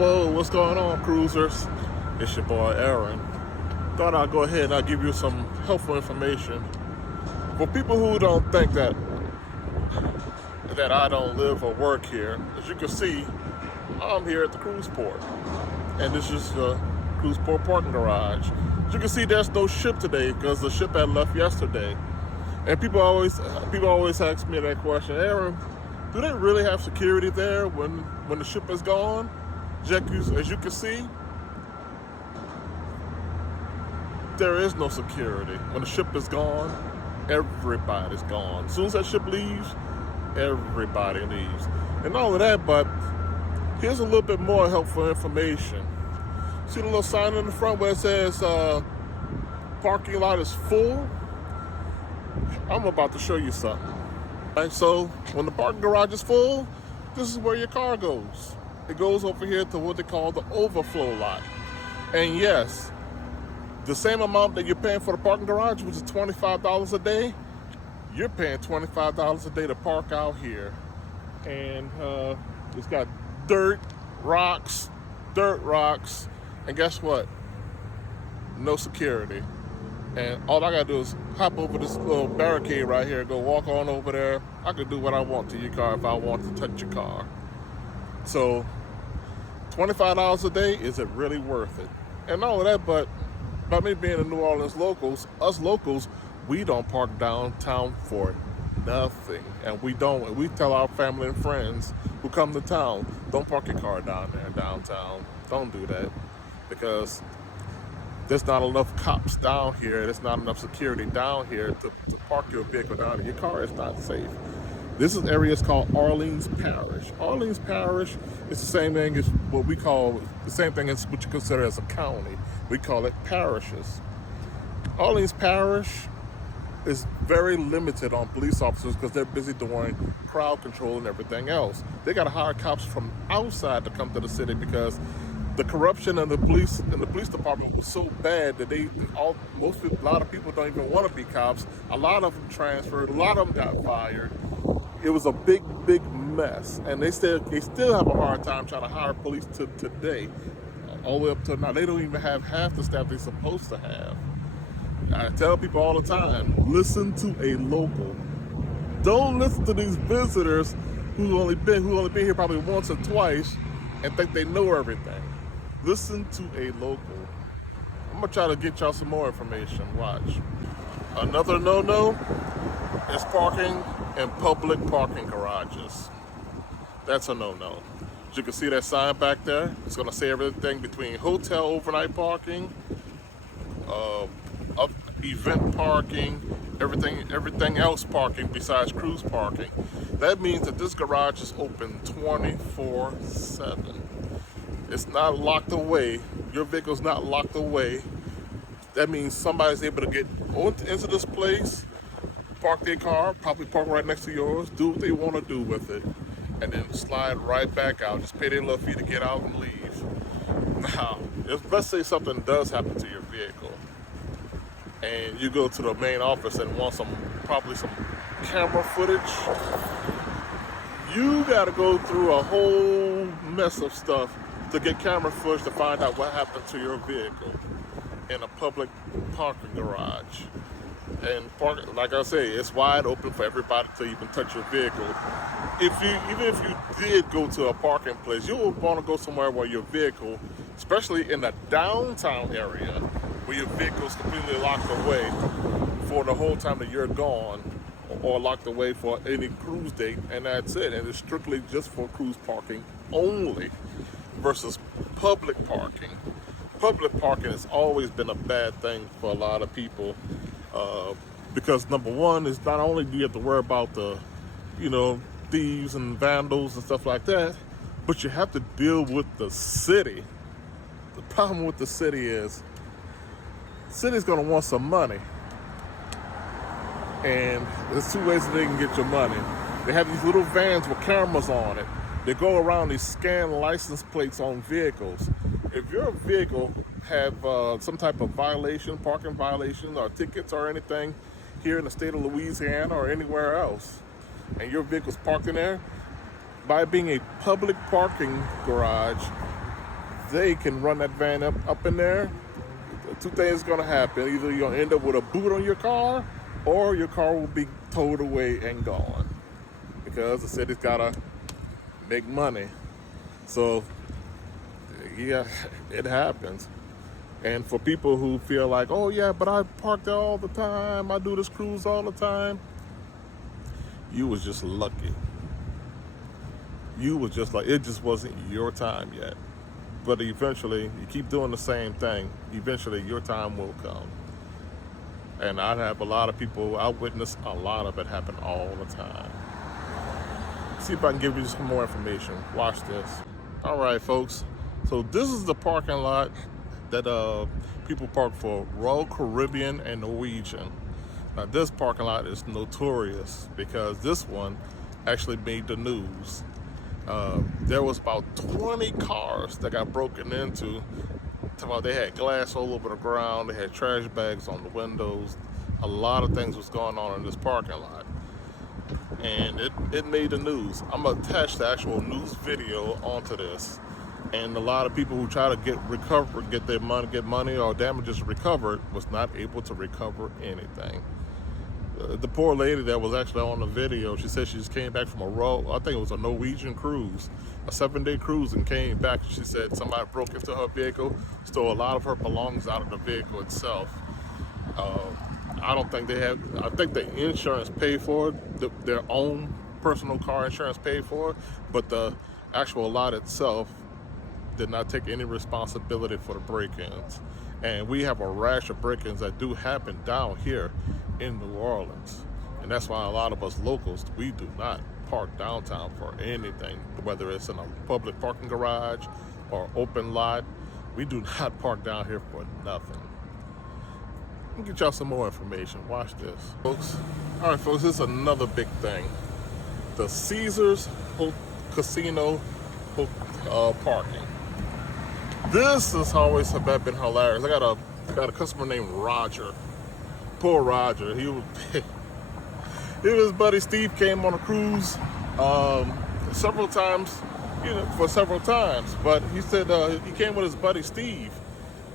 Whoa, what's going on, cruisers? It's your boy Aaron. Thought I'd go ahead and I'll give you some helpful information for people who don't think that I don't live or work here. As you can see, I'm here at the cruise port, and this is the cruise port parking garage. As you can see, there's no ship today because the ship had left yesterday. And people always ask me that question, Aaron, do they really have security there when the ship is gone? As you can see, there is no security. When the ship is gone, everybody's gone. As soon as that ship leaves, everybody leaves. And not only that, but here's a little bit more helpful information. See the little sign in the front where it says parking lot is full? I'm about to show you something. Right, so when the parking garage is full, this is where your car goes. It goes over here to what they call the overflow lot. And yes, the same amount that you're paying for the parking garage, which is $25 a day, you're paying $25 a day to park out here. And it's got dirt, rocks, and guess what? No security. And all I gotta do is hop over this little barricade right here, go walk on over there. I could do what I want to your car if I want to touch your car. So $25 a day, is it really worth it? And not only that, but by me being a New Orleans locals, us locals, we don't park downtown for nothing. And we tell our family and friends who come to town, don't park your car down there, downtown. Don't do that, because there's not enough cops down here. There's not enough security down here to park your vehicle down here. Your car is not safe. This area is called Orleans Parish. Orleans Parish is the same thing as what we call, the same thing as what you consider as a county. We call it parishes. Orleans Parish is very limited on police officers because they're busy doing crowd control and everything else. They got to hire cops from outside to come to the city because the corruption in the police department was so bad that a lot of people don't even want to be cops. A lot of them transferred. A lot of them got fired. It was a big mess, and they still have a hard time trying to hire police to today, all the way up to now. They don't even have half the staff they're supposed to have. I tell people all the time, listen to a local. Don't listen to these visitors who only been here probably once or twice and think they know everything. Listen to a local. I'm gonna try to get y'all some more information. Watch. Another no-no is parking in public parking garages. That's a no-no. As you can see that sign back there, it's gonna say everything between hotel overnight parking, event parking, everything else parking besides cruise parking. That means that this garage is open 24/7. It's not locked away. Your vehicle's not locked away. That means somebody's able to get into this place, park their car, probably park right next to yours, do what they want to do with it, and then slide right back out. Just pay their little fee to get out and leave. Now, let's say something does happen to your vehicle, and you go to the main office and want probably some camera footage. You got to go through a whole mess of stuff to get camera footage to find out what happened to your vehicle in a public parking garage. And like I say, it's wide open for everybody to even touch your vehicle. Even if you did go to a parking place, you would want to go somewhere where your vehicle, especially in the downtown area, where your vehicle's completely locked away for the whole time that you're gone, or locked away for any cruise date, and that's it. And it's strictly just for cruise parking only versus public parking. Public parking has always been a bad thing for a lot of people because number one is not only do you have to worry about the, thieves and vandals and stuff like that, but you have to deal with the city. The problem with the city is the city's going to want some money. And there's two ways that they can get your money. They have these little vans with cameras on it. They go around, they scan license plates on vehicles. If your vehicle have some type of violation, parking violation or tickets or anything here in the state of Louisiana or anywhere else, and your vehicle's parked in there, by being a public parking garage, they can run that van up in there, two things going to happen. Either you're going to end up with a boot on your car, or your car will be towed away and gone. Because the city's got to make money. So, yeah, it happens. And for people who feel like, oh yeah, but I park there all the time, I do this cruise all the time, you was just lucky. You was just like, it just wasn't your time yet. But eventually, you keep doing the same thing, eventually your time will come. And I have a lot of people, I witness a lot of it happen all the time. See if I can give you some more information. Watch this. All right, folks. So this is the parking lot that people park for Royal Caribbean and Norwegian. Now this parking lot is notorious because this one actually made the news. There was about 20 cars that got broken into. They had glass all over the ground. They had trash bags on the windows. A lot of things was going on in this parking lot. And it made the news. I'm gonna attach the actual news video onto this. And a lot of people who try to get money or damages recovered was not able to recover anything. The poor lady that was actually on the video, she said she just came back from I think it was a Norwegian cruise, a 7-day cruise, and came back. She said somebody broke into her vehicle, stole a lot of her belongings out of the vehicle itself. I don't think they have, I think the insurance paid for it, their own personal car insurance paid for it, but the actual lot itself did not take any responsibility for the break-ins. And we have a rash of break-ins that do happen down here in New Orleans. And that's why a lot of us locals, we do not park downtown for anything, whether it's in a public parking garage or open lot. We do not park down here for nothing. Let me get y'all some more information. Watch this, folks. All right, folks, this is another big thing. The Caesars Casino parking. This has always been hilarious. I got a customer named Roger. Poor Roger. His buddy Steve came on a cruise several times, But he said he came with his buddy Steve,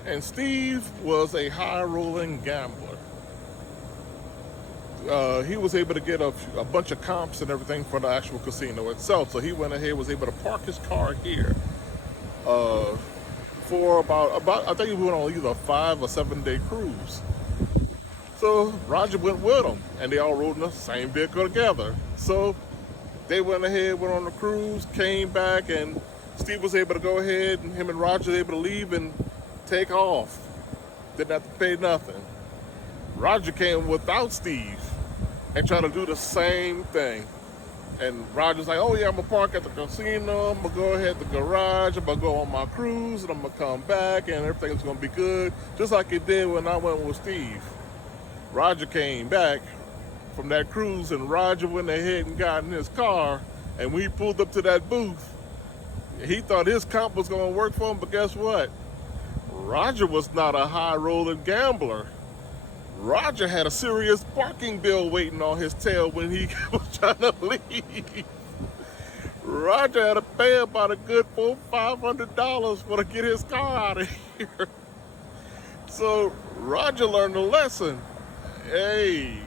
and Steve was a high-rolling gambler. He was able to get a bunch of comps and everything for the actual casino itself. So he went ahead, was able to park his car here. For about I think he went on either a 5 or 7 day cruise. So Roger went with him, and they all rode in the same vehicle together. So they went ahead, went on the cruise, came back, and Steve was able to go ahead, and him and Roger were able to leave and take off. Didn't have to pay nothing. Roger came without Steve and tried to do the same thing. And Roger's like, oh yeah, I'm gonna park at the casino, I'm gonna go ahead to the garage, I'm gonna go on my cruise, and I'm gonna come back, and everything's gonna be good, just like it did when I went with Steve. Roger came back from that cruise, and Roger went ahead and got in his car, and we pulled up to that booth. He thought his comp was gonna work for him, but guess what? Roger was not a high-rolling gambler. Roger had a serious parking bill waiting on his tail when he was trying to leave. Roger had to pay about a good $400-500 for to get his car out of here. So Roger learned a lesson. Hey,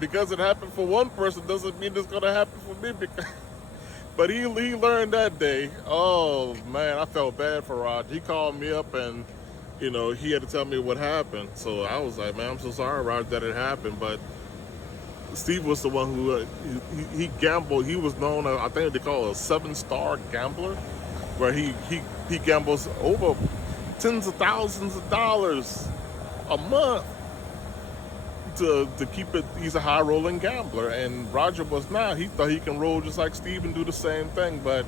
because it happened for one person doesn't mean it's gonna happen for me. But he learned that day. Oh man, I felt bad for Roger. He called me up and he had to tell me what happened. So I was like, man, I'm so sorry, Roger, that it happened. But Steve was the one who he gambled. He was known, I think they call it a 7-star gambler, where he gambles over tens of thousands of dollars a month to keep it. He's a high rolling gambler, and Roger was not. He thought he can roll just like Steve and do the same thing, but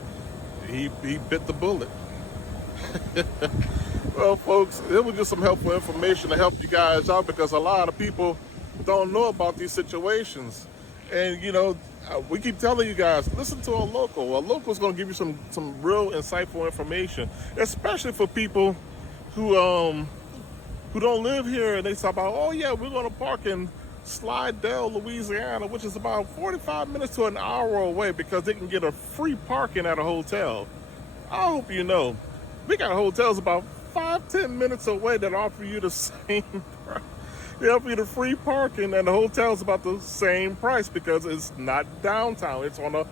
he bit the bullet. Well, folks, it was just some helpful information to help you guys out, because a lot of people don't know about these situations. And we keep telling you guys, listen to a local. A local is going to give you some real insightful information, especially for people who don't live here, and they talk about, oh yeah, we're going to park in Slidell, Louisiana, which is about 45 minutes to an hour away, because they can get a free parking at a hotel. I hope you know, we got hotels about 5-10 minutes away that offer you the same price. They offer you the free parking, and the hotel's about the same price because it's not downtown. It's on the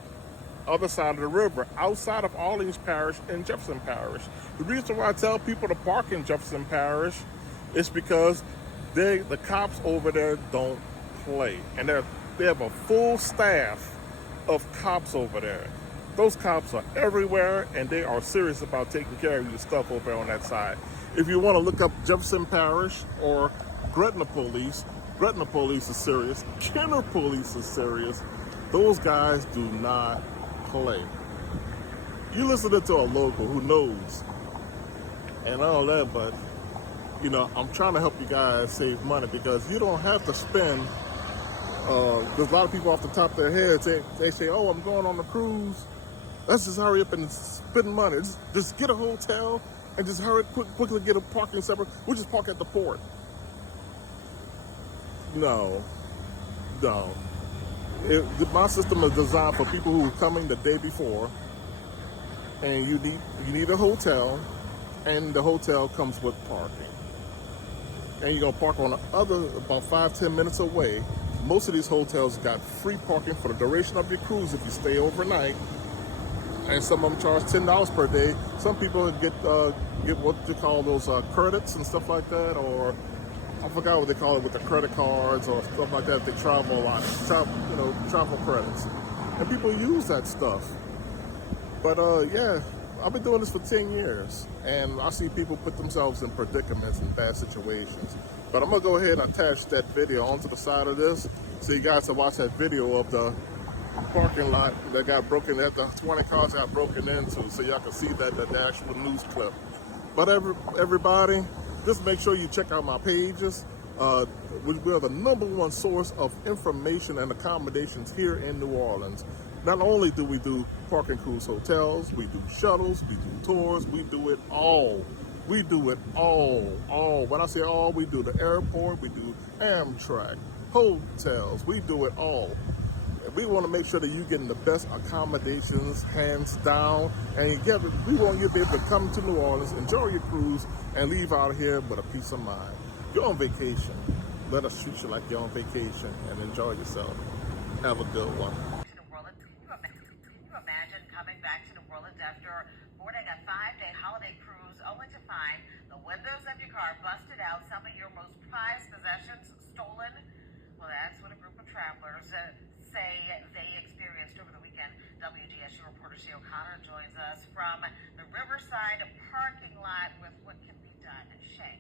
other side of the river, outside of Orleans Parish and Jefferson Parish. The reason why I tell people to park in Jefferson Parish is because the cops over there don't play, and they have a full staff of cops over there. Those cops are everywhere, and they are serious about taking care of your stuff over on that side. If you want to look up Jefferson Parish or Gretna Police is serious. Kenner Police is serious. Those guys do not play. You listen to a local who knows and all that, but I'm trying to help you guys save money because you don't have to spend. There's a lot of people off the top of their heads. They say, "Oh, I'm going on a cruise. Let's just hurry up and spend money. Just get a hotel and just quickly get a parking separate. We'll just park at the port." No. My system is designed for people who are coming the day before, and you need a hotel, and the hotel comes with parking. And you're gonna park on the other about 5-10 minutes away. Most of these hotels got free parking for the duration of your cruise if you stay overnight. And some of them charge $10 per day. Some people get what you call those credits and stuff like that, or I forgot what they call it with the credit cards or stuff like that. They travel a lot, travel credits, and people use that stuff. But I've been doing this for 10 years, and I see people put themselves in predicaments and bad situations. But I'm gonna go ahead and attach that video onto the side of this, so you guys can watch that video of the parking lot that got broken, that the 20 cars got broken into, so y'all can see the actual news clip. But everybody, just make sure you check out my pages. We are the #1 source of information and accommodations here in New Orleans. Not only do we do park and cruise hotels, we do shuttles, we do tours, we do it all. We do it all. When I say all, we do the airport, we do Amtrak, hotels, we do it all. We want to make sure that you're getting the best accommodations, hands down, and we want you to be able to come to New Orleans, enjoy your cruise, and leave out of here with a peace of mind. You're on vacation. Let us treat you like you're on vacation and enjoy yourself. Have a good one. Can you imagine coming back to New Orleans after boarding a 5-day holiday cruise only to find the windows of your car busted out, some of your most prized possessions stolen? Well, that's what a group of travelers say they experienced over the weekend. WGSU reporter Shea O'Connor joins us from the Riverside parking lot with what can be done. Shea.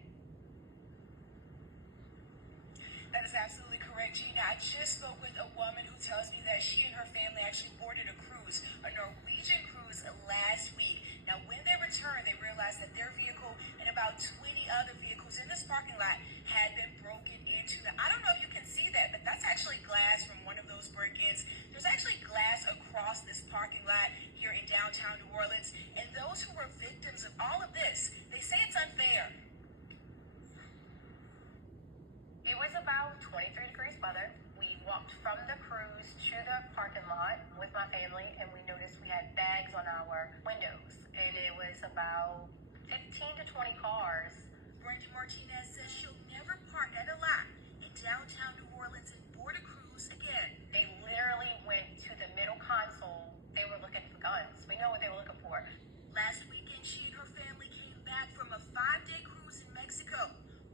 That is absolutely correct, Gina. I just spoke with a woman who tells me that she and her family actually boarded a cruise, a Norwegian cruise, last week. Now, when they returned, they realized that their vehicle and about 20 other vehicles in this parking lot had been broken into. Now, I don't know if you can see that, but that's actually glass from one of those break-ins. There's actually glass across this parking lot here in downtown New Orleans. And those who were victims of all of this, they say it's unfair. It was about 23 degrees weather. We walked from the cruise to the parking lot with my family, and we noticed we had bags on our windows. And it was about 15 to 20 cars. Brandy Martinez says she'll never park at a lot in downtown New Orleans and board a cruise again. They literally went to the middle console. They were looking for guns. We know what they were looking for. Last weekend, she and her family came back from a 5-day cruise in Mexico,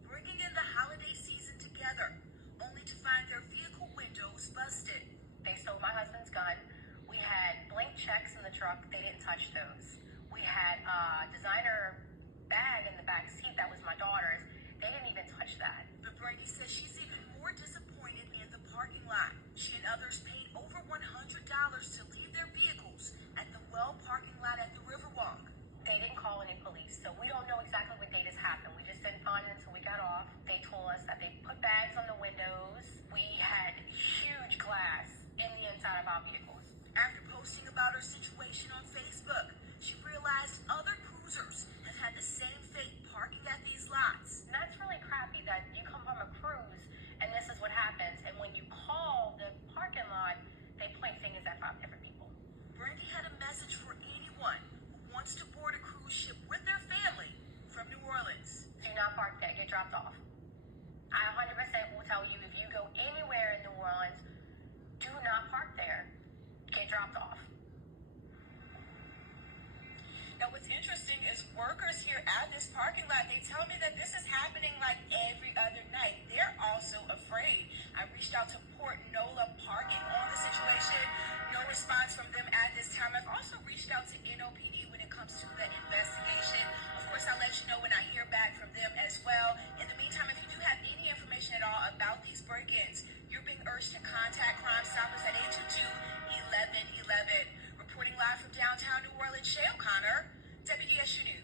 bringing in the holiday season together, only to find their vehicle windows busted. They stole my husband's gun. We had blank checks in the truck. They didn't touch those. We had a designer bag in the back seat that was my daughter's. They didn't even touch that. But Brandy says she's even more disappointed in the parking lot. She and others paid over $100 to leave their vehicles at the Well parking lot at the Riverwalk. They didn't call any police, so we don't know exactly what day this happened. We just didn't find it until we got off. They told us that they put bags on the windows. We had huge glass in the inside of our vehicles. After posting about her situation on Facebook, she realized other cruisers have had the same fate parking at these lots. And that's really crappy that you come from a cruise and this is what happens. And when you call the parking lot, they point fingers at 5 different people. Brandy had a message for anyone is workers here at this parking lot, they tell me that this is happening like every other night. They're also afraid. I reached out to Port Nola Parking on the situation. No response from them at this time. I've also reached out to NOPD when it comes to the investigation. Of course, I'll let you know when I hear back from them as well. In the meantime, if you do have any information at all about these break-ins, you're being urged to contact Crime Stoppers at 822-1111. Reporting live from downtown New Orleans, Shay O'Connor, WDSU News.